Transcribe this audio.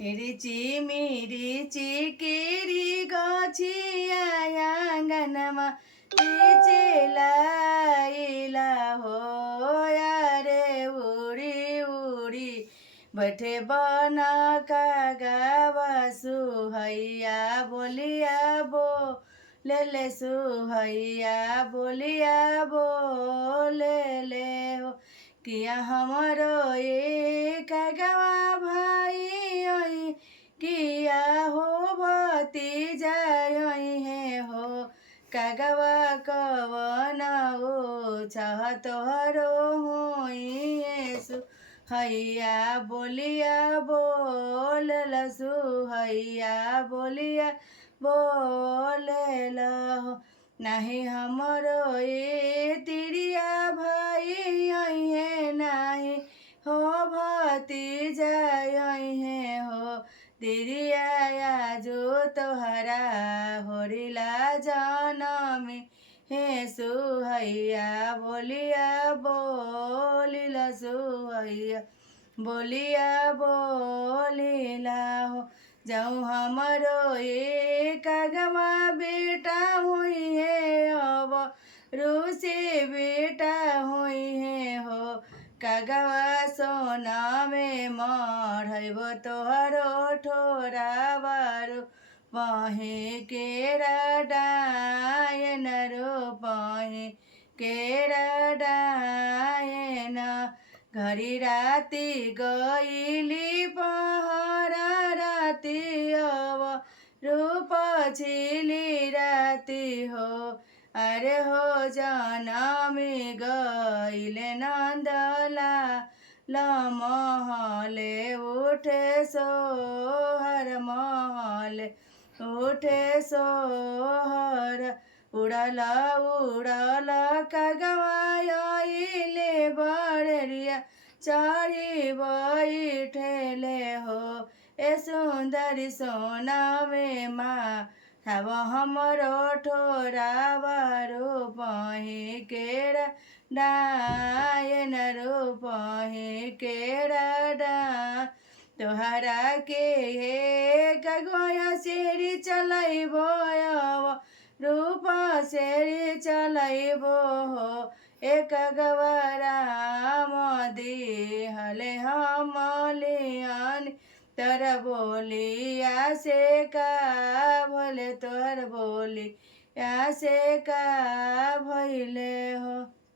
Richie केरी गछिया आँगनमा चिचिलाइला हो यारे उडी उडी बैठे बन का गावा सुहैया बोलिया बो ले सुहैया बोलिया बोले ले हो किया हमारो एक गवा भाई किया हो भतीजा है हो कागवा कवन ओ चाह तोहरो हुई हैया बोलिया बोल लसु हैया बोलिया बोल लहो नहीं हमरो ये तिरिया भाई है नहीं हो भतीजा है हो तिरिया जो तोहरा होरिला जनमी हे सुहैया बोलिया बोलिला सुहैया बोलिया बोलिला हो जाऊँ हमारो एक गवा बेटा हुई है अब रूसी बेटा हुई है हो कागवा सोना में मढ़ब तोहरो ठोरा बारो पहे केरा डायन रो पहे केरा डायन घरी राति गईली पहरा राति अब रूप छिली राति हो अरे हो जनमी गईले नंदला महले उठे सोहर महले उठे सोहर उड़ल उड़ल कगवाइले बड़रिया चढ़ी बैठले हो ए सुंदरी सोना में माँ अब हमरो ठोरा बारो पही केरा डायन रो पही केरा डा तोहरा के गगोया सेरी चलैबो रूप सेरी चलैबो हो एक गवराम दिहले हमलियन तर बोलिया से का भले तोहर बोलिया से का भइले